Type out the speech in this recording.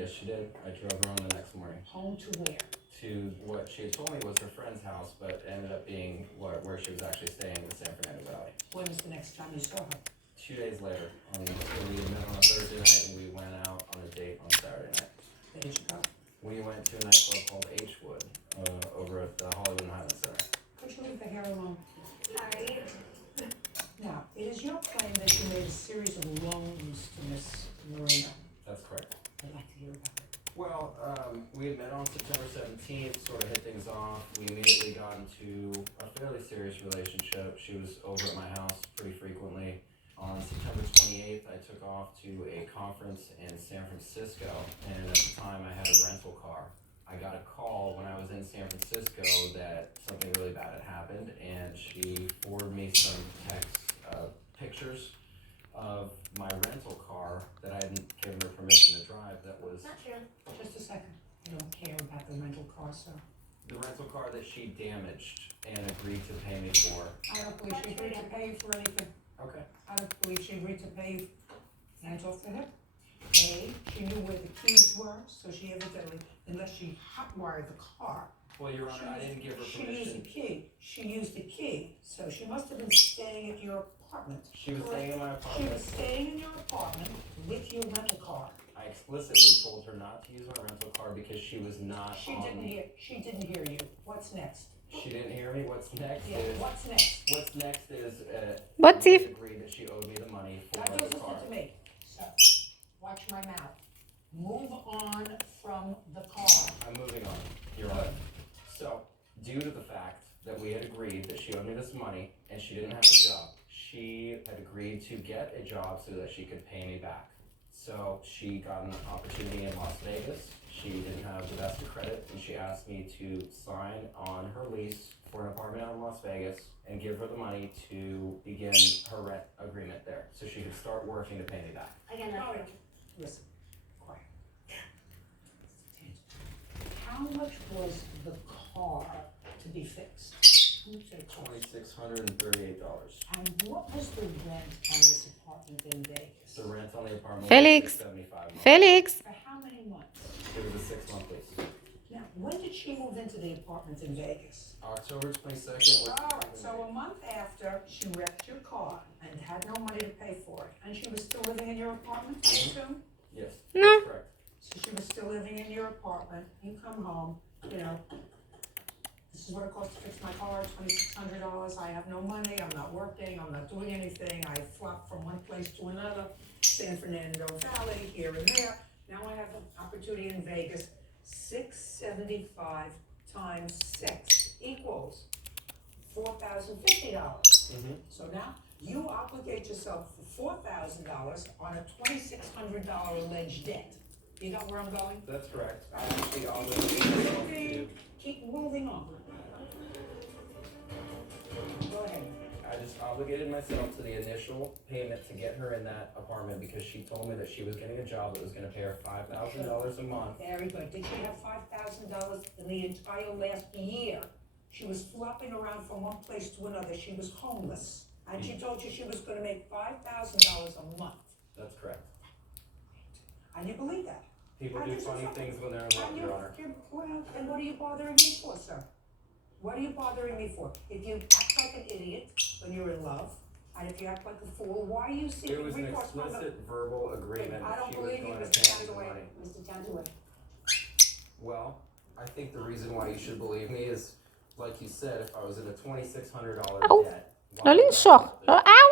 Yes, she did. I drove her home the next morning. Home to where? To what she had told me was her friend's house, but ended up being where she was actually staying in the San Fernando Valley. When was the next time you saw her? 2 days later, we met on a Thursday night and we went out on a date on Saturday night. Where did you go? We went to a nightclub called H-Wood over at the Hollywood and Highland Center. Could you leave the hair alone? Sorry. Now, it is your claim that you made a series of loans to Miss Marina. That's correct. I'd like to hear about it. Well, we had met on September 17th, sort of hit things off. We immediately got into a fairly serious relationship. She was over at my house pretty frequently. On September 28th, I took off to a conference in San Francisco, and at the time I had a rental car. I got a call when I was in San Francisco that something really bad had happened, and she forwarded me some pictures of my rental car that I hadn't given her permission to drive. That was Not true. Just a second. I don't care about the rental car, sir. the rental car that she damaged and agreed to pay me for. I don't believe she agreed to pay you for anything. Okay. I don't believe she agreed to pay you. Hands off the hip. A, she knew where the keys were, so she evidently, unless she hotwired the car. Well, Your Honor, I didn't give her She used the permission. key. She used the key, so she must have been staying at your apartment. She was staying in my She apartment. was staying in your apartment with your rental car. I explicitly told her not to use my rental car because she was not She on. didn't hear you. What's next? She didn't hear me. What's next Yeah, is what's next? What's if- agreed that she owed me the money for Now just the listen car. to me. So, watch my mouth. Move on from the car. I'm moving on, Your Honor. So, due to the fact that we had agreed that she owed me this money and she didn't have a job, she had agreed to get a job so that she could pay me back. So she got an opportunity in Las Vegas. She didn't have the best of credit, and she asked me to sign on her lease for an apartment out in Las Vegas and give her the money to begin her rent agreement there, so she could start working to pay me back. Again, that's true. Listen, quiet. How much was the car to be fixed? How much did it cost? $2,638. And what was the rent on this apartment in Vegas? The rent on the apartment Felix. was $675. Felix, For how many months? It was a 6-month lease. Now, when did she move into the apartment in Vegas? October 22nd was. All right, so a month after, she wrecked your car and had no money to pay for it. And she was still living in your apartment, I assume? Yes, No. that's correct. So she was still living in your apartment, you come home, you know, this is what it costs to fix my car, $2,600, I have no money, I'm not working, I'm not doing anything, I flop from one place to another, San Fernando Valley, here and there, now I have an opportunity in Vegas, $675 times 6 equals $4,050. So now, you obligate yourself for $4,000 on a $2,600 alleged debt. You know where I'm going? That's correct. I actually obligated myself to. Keep moving on. Go ahead. I just obligated myself to the initial payment to get her in that apartment because she told me that she was getting a job that was gonna pay her $5,000 a month. Very good. Did she have $5,000 in the entire last year? She was flopping around from one place to another. She was homeless. And she told you she was gonna make $5,000 a month. That's correct. And you believe that? People do funny things when they're in love, Your Honor. Well, and what are you bothering me for, sir? What are you bothering me for? If you act like an idiot when you're in love, and if you act like a fool, why are you There seeking was an recourse from the... explicit verbal agreement I that don't she was believe you, going to Mr. pay me the Tantaway. money. Mr. Tantaway. Well, I think the reason why you should believe me is, like you said, if I was in a $2,600 Au. debt. לא לנשוך. לא, אאו.